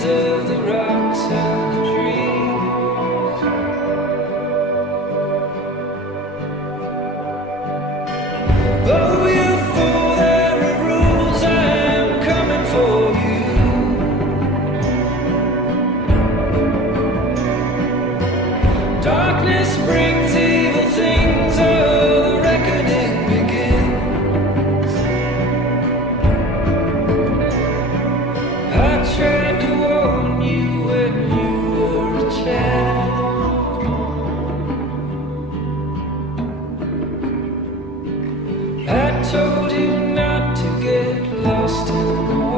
names of the rocks and the trees. Oh, you fool, there are rules, I'm coming for you. Darkness brings evil things, oh, the reckoning begins. I tried to warn you when you were a child. I told you not to get lost in the